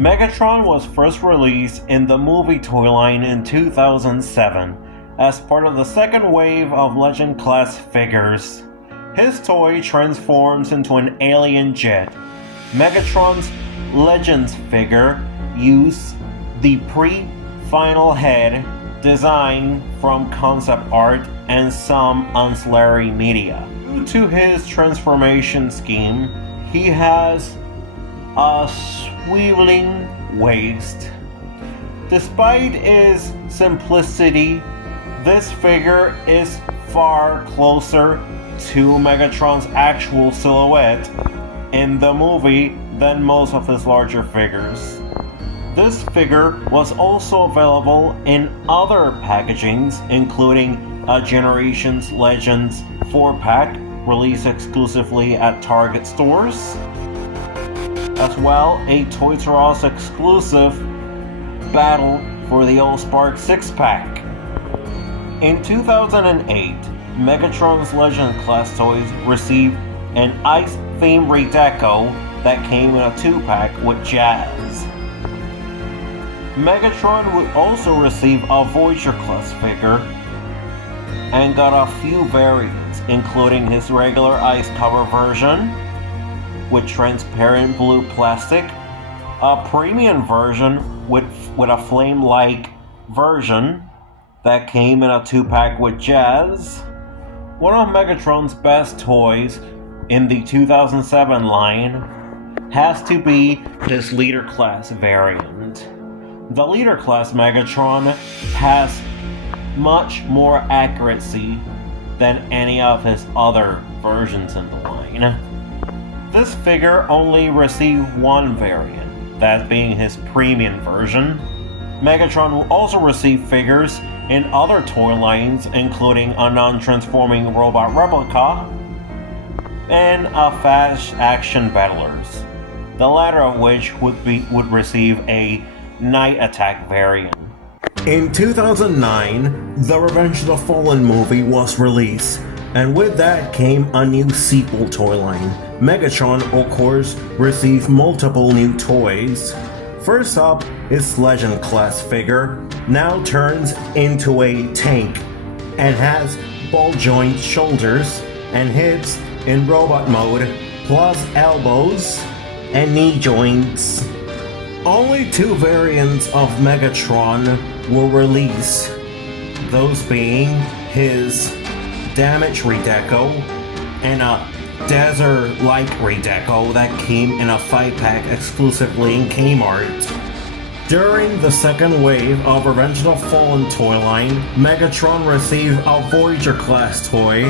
Megatron was first released in the movie toy line in 2007 as part of the second wave of Legend class figures. His toy transforms into an alien jet. Megatron's Legends figure used the pre-final head design from concept art and some ancillary media. Due to his transformation scheme, he has a swiveling waist. Despite its simplicity, this figure is far closer to Megatron's actual silhouette in the movie than most of his larger figures. This figure was also available in other packagings, including a Generations Legends 4-pack released exclusively at Target stores, as well a Toys R Us exclusive Battle for the Allspark 6-pack. In 2008, Megatron's Legend class toys received an ice-themed redeco that came in a 2-pack with Jazz. Megatron would also receive a Voyager class figure and got a few variants, including his regular ice cover version with transparent blue plastic, a premium version with a flame-like version that came in a 2-pack with Jazz. One of Megatron's best toys in the 2007 line has to be his Leader class variant. The Leader class Megatron has much more accuracy than any of his other versions in the line. This figure only received one variant, that being his premium version. Megatron will also receive figures in other toy lines, including a non-transforming robot replica and a Fast Action Battlers, the latter of which would receive a Night Attack variant. In 2009, the Revenge of the Fallen movie was released, and with that came a new sequel toy line. Megatron, of course, received multiple new toys. First up, his Legend class figure now turns into a tank and has ball joint shoulders and hips in robot mode, plus elbows and knee joints. Only 2 variants of Megatron were released, those being his Damage redeco and a Desert-like redeco that came in a 5-pack exclusively in Kmart. During the second wave of Revenge of the Fallen toy line, Megatron received a Voyager class toy.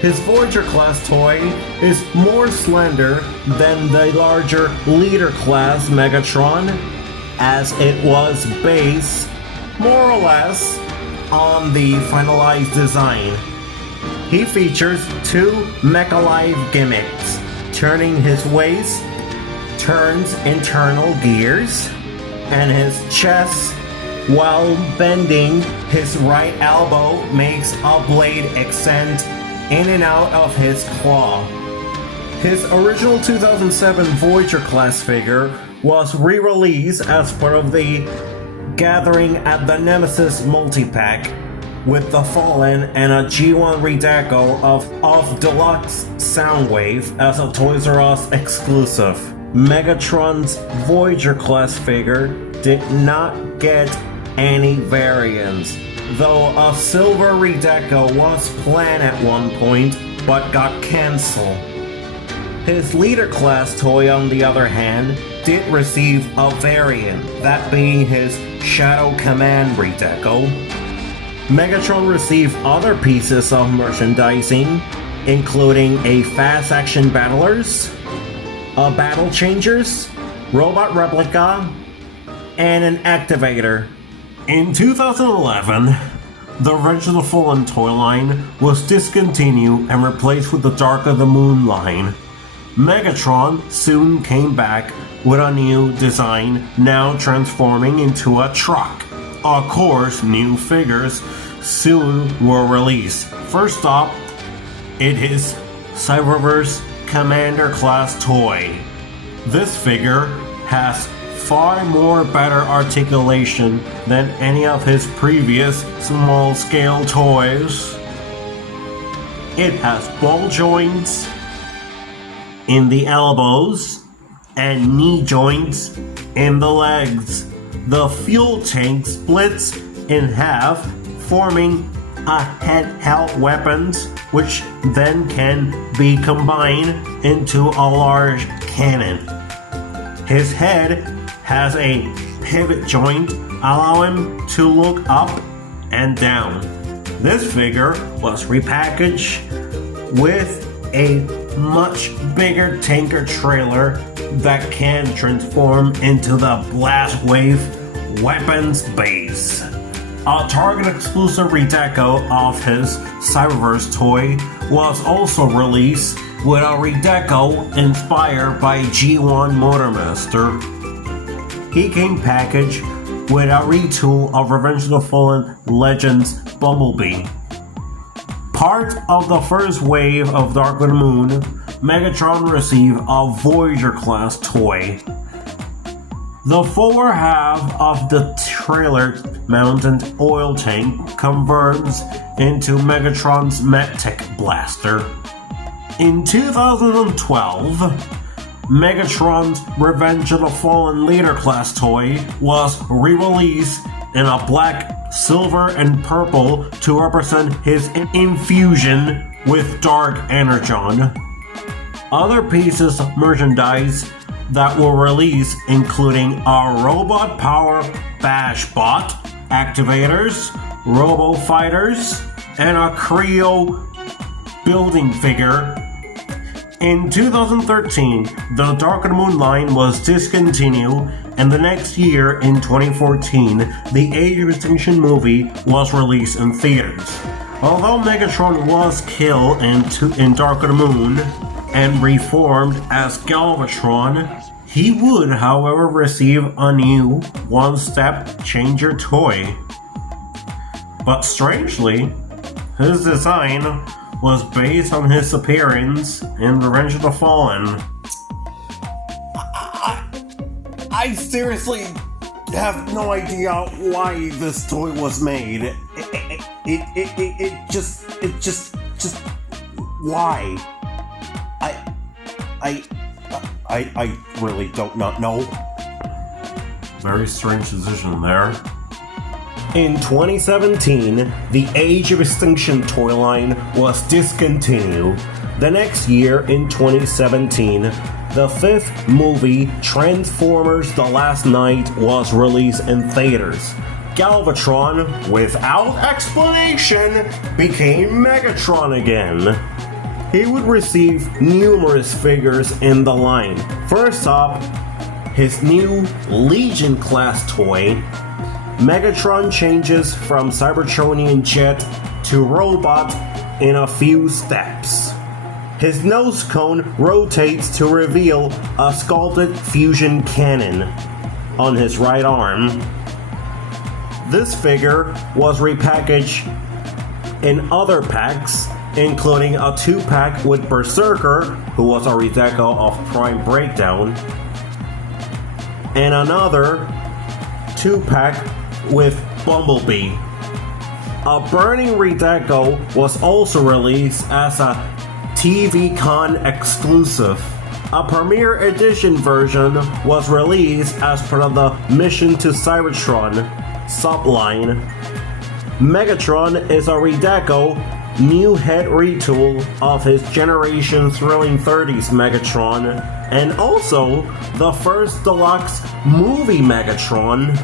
His Voyager class toy is more slender than the larger Leader class Megatron, as it was based, more or less, on the finalized design. He features 2 Mecha-Live gimmicks: turning his waist turns internal gears, and his chest, while bending his right elbow, makes a blade extend in and out of his claw. His original 2007 Voyager class figure was re-released as part of the Gathering at the Nemesis multi-pack with the Fallen and a G1 redeco of Deluxe Soundwave as a Toys R Us exclusive. Megatron's Voyager class figure did not get any variants, though a silver redeco was planned at one point but got cancelled. His Leader class toy, on the other hand, did receive a variant, that being his Shadow Command redeco. Megatron received other pieces of merchandising, including a Fast Action Battlers, a Battle Changers, Robot Replica, and an Activator. In 2011, the Revenge of the Fallen toy line was discontinued and replaced with the Dark of the Moon line. Megatron soon came back with a new design, now transforming into a truck. Of course, new figures soon were released. First up, it is Cyberverse Commander class toy. This figure has far more better articulation than any of his previous small-scale toys. It has ball joints in the elbows and knee joints in the legs. The fuel tank splits in half, forming a handheld weapons, which then can be combined into a large cannon. His head has a pivot joint, allowing him to look up and down. This figure was repackaged with a much bigger tanker trailer that can transform into the Blast Wave weapons base. A Target exclusive redeco of his Cyberverse toy was also released with a redeco inspired by G1 Motormaster. He came packaged with a retool of Revenge of the Fallen Legends Bumblebee. Part of the first wave of Dark of the Moon, Megatron received a Voyager class toy. The forward half of the trailer-mounted oil tank converts into Megatron's MedTech blaster. In 2012, Megatron's Revenge of the Fallen Leader class toy was re-released in a black, silver, and purple to represent his infusion with Dark Energon. Other pieces of merchandise that were released including a robot power Bashbot, activators, robo fighters, and a Creo building figure. In 2013, the Dark of the Moon line was discontinued, and the next year, in 2014, the Age of Extinction movie was released in theaters. Although Megatron was killed in Dark of the Moon and reformed as Galvatron, he would, however, receive a new one-step changer toy. But strangely, his design was based on his appearance in Revenge of the Fallen. I seriously have no idea why this toy was made. It just why? I really don't not know. Very strange decision there. In 2017, the Age of Extinction toy line was discontinued. The next year, in 2017, the fifth movie, Transformers: The Last Night, was released in theaters. Galvatron, without explanation, became Megatron again. He would receive numerous figures in the line. First up, his new Legion class toy. Megatron changes from Cybertronian jet to robot in a few steps. His nose cone rotates to reveal a sculpted fusion cannon on his right arm. This figure was repackaged in other packs, including a 2-pack with Berserker, who was a redeco of Prime Breakdown, and another 2-pack with Bumblebee. A Burning redeco was also released as a TVCon exclusive. A Premiere Edition version was released as part of the Mission to Cybertron subline. Megatron is a redeco, new head retool of his Generation Thrilling 30s Megatron, and also the first deluxe movie Megatron.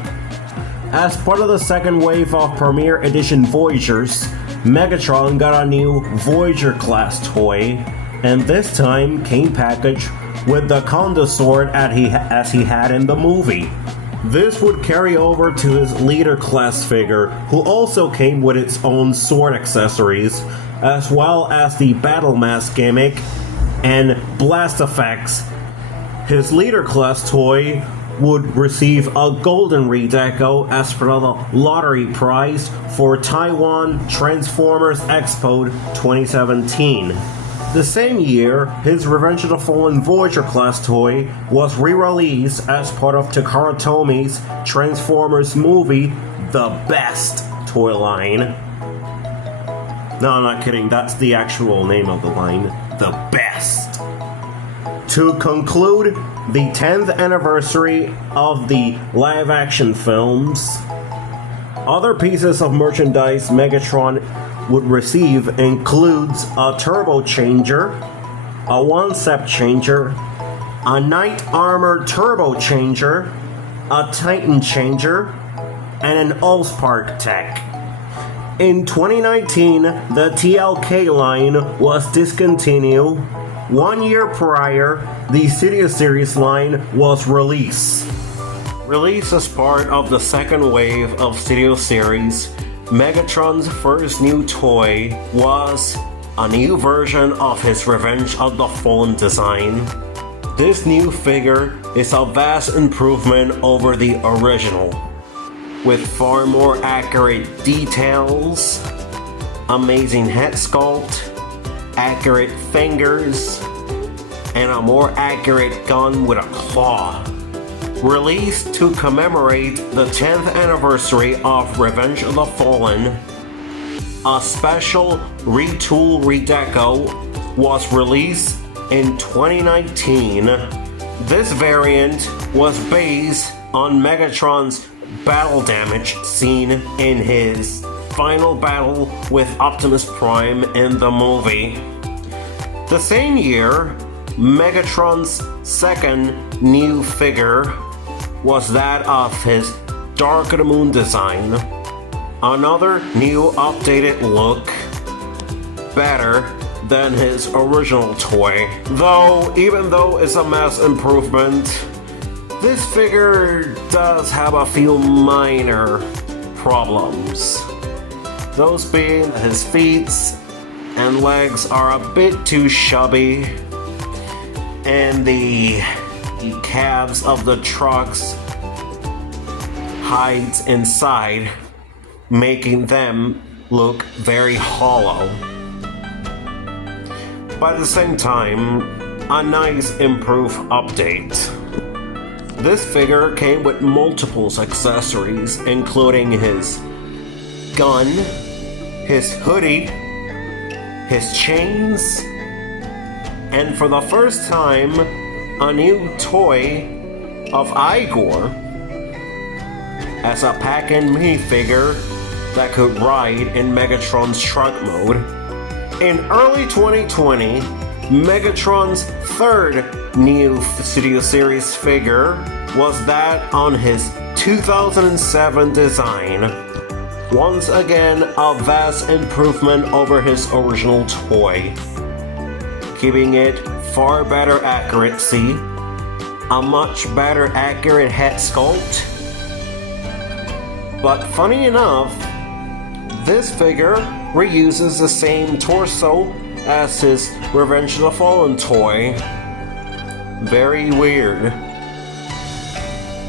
As part of the second wave of Premiere Edition Voyagers, Megatron got a new Voyager class toy, and this time came packaged with the Conda sword as he had in the movie. This would carry over to his Leader class figure, who also came with its own sword accessories, as well as the Battle Mask gimmick and blast effects. His Leader class toy would receive a golden redeco as per the lottery prize for Taiwan Transformers Expo 2017. The same year, his Revenge of the Fallen Voyager class toy was re-released as part of Takara Tomi's Transformers movie, The Best toy line. No, I'm not kidding, that's the actual name of the line, The Best. To conclude the 10th anniversary of the live-action films, other pieces of merchandise Megatron would receive includes a turbo changer, a one-step changer, a Knight Armor turbo changer, a Titan changer, and an Allspark tech. In 2019, the TLK line was discontinued. 1 year prior, the Studio Series line was released. Released as part of the second wave of Studio Series, Megatron's first new toy was a new version of his Revenge of the Fallen design. This new figure is a vast improvement over the original, with far more accurate details, amazing head sculpt, accurate fingers, and a more accurate gun with a claw. Released to commemorate the 10th anniversary of Revenge of the Fallen, a special Retool Redeco was released in 2019. This variant was based on Megatron's battle damage seen in his final battle with Optimus Prime in the movie. The same year, Megatron's second new figure was that of his Dark of the Moon design. Another new updated look, better than his original toy. Even though it's a mass improvement, this figure does have a few minor problems. Those being his feet and legs are a bit too chubby, and the cabs of the trucks hides inside, making them look very hollow. But at the same time, a nice improved update. This figure came with multiple accessories, including his gun, his hoodie, his chains, and for the first time, a new toy of Igor as a pack-in minifigure that could ride in Megatron's trunk mode. In early 2020, Megatron's third new Studio Series figure was that on his 2007 design. Once again, a vast improvement over his original toy, giving it far better accuracy, a much better accurate head sculpt. But funny enough, this figure reuses the same torso as his Revenge of the Fallen toy. Very weird.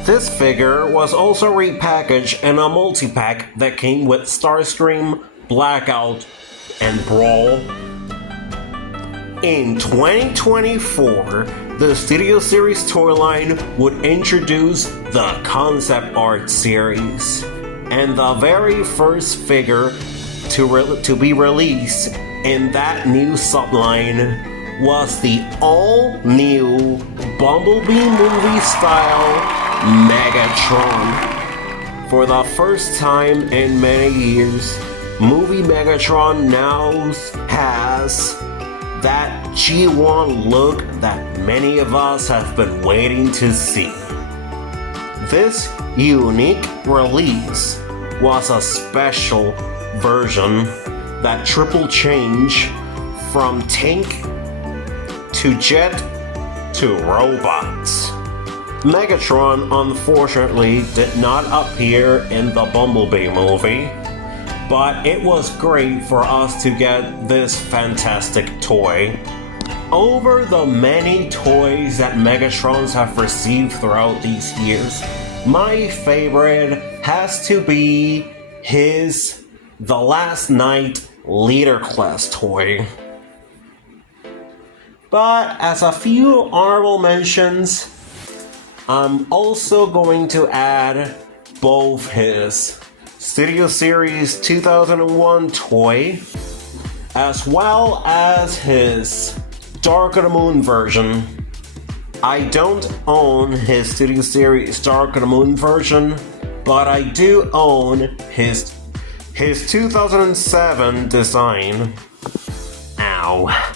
This figure was also repackaged in a multi-pack that came with Starscream, Blackout, and Brawl. In 2024, the Studio Series toy line would introduce the Concept Art series, and the very first figure to be released in that new subline was the all-new Bumblebee movie-style Megatron. For the first time in many years, movie Megatron now has that G1 look that many of us have been waiting to see. This unique release was a special version that triple changed from tank to jet to robots. Megatron unfortunately did not appear in the Bumblebee movie, but it was great for us to get this fantastic toy. Over the many toys that Megatrons have received throughout these years, my favorite has to be his The Last Knight Leader Class toy. But as a few honorable mentions, I'm also going to add both his Studio Series 2001 toy as well as his Dark of the Moon version. I don't own his Studio Series Dark of the Moon version, but I do own his 2007 design. Ow.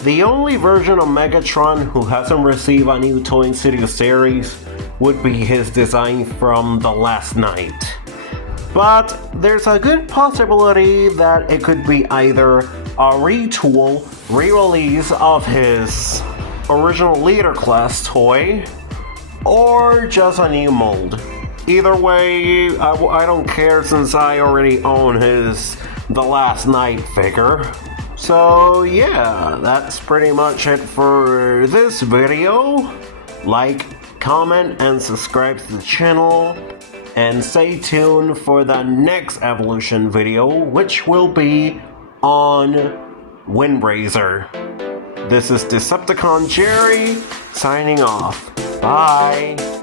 The only version of Megatron who hasn't received a new toy in Studio Series would be his design from the last night. But there's a good possibility that it could be either a retool, re-release of his original Leader Class toy, or just a new mold. Either way, I don't care since I already own his The Last Night figure. So yeah, that's pretty much it for this video. Like, comment, and subscribe to the channel. And stay tuned for the next evolution video, which will be on Windrazor. This is Decepticon Jerry signing off. Bye!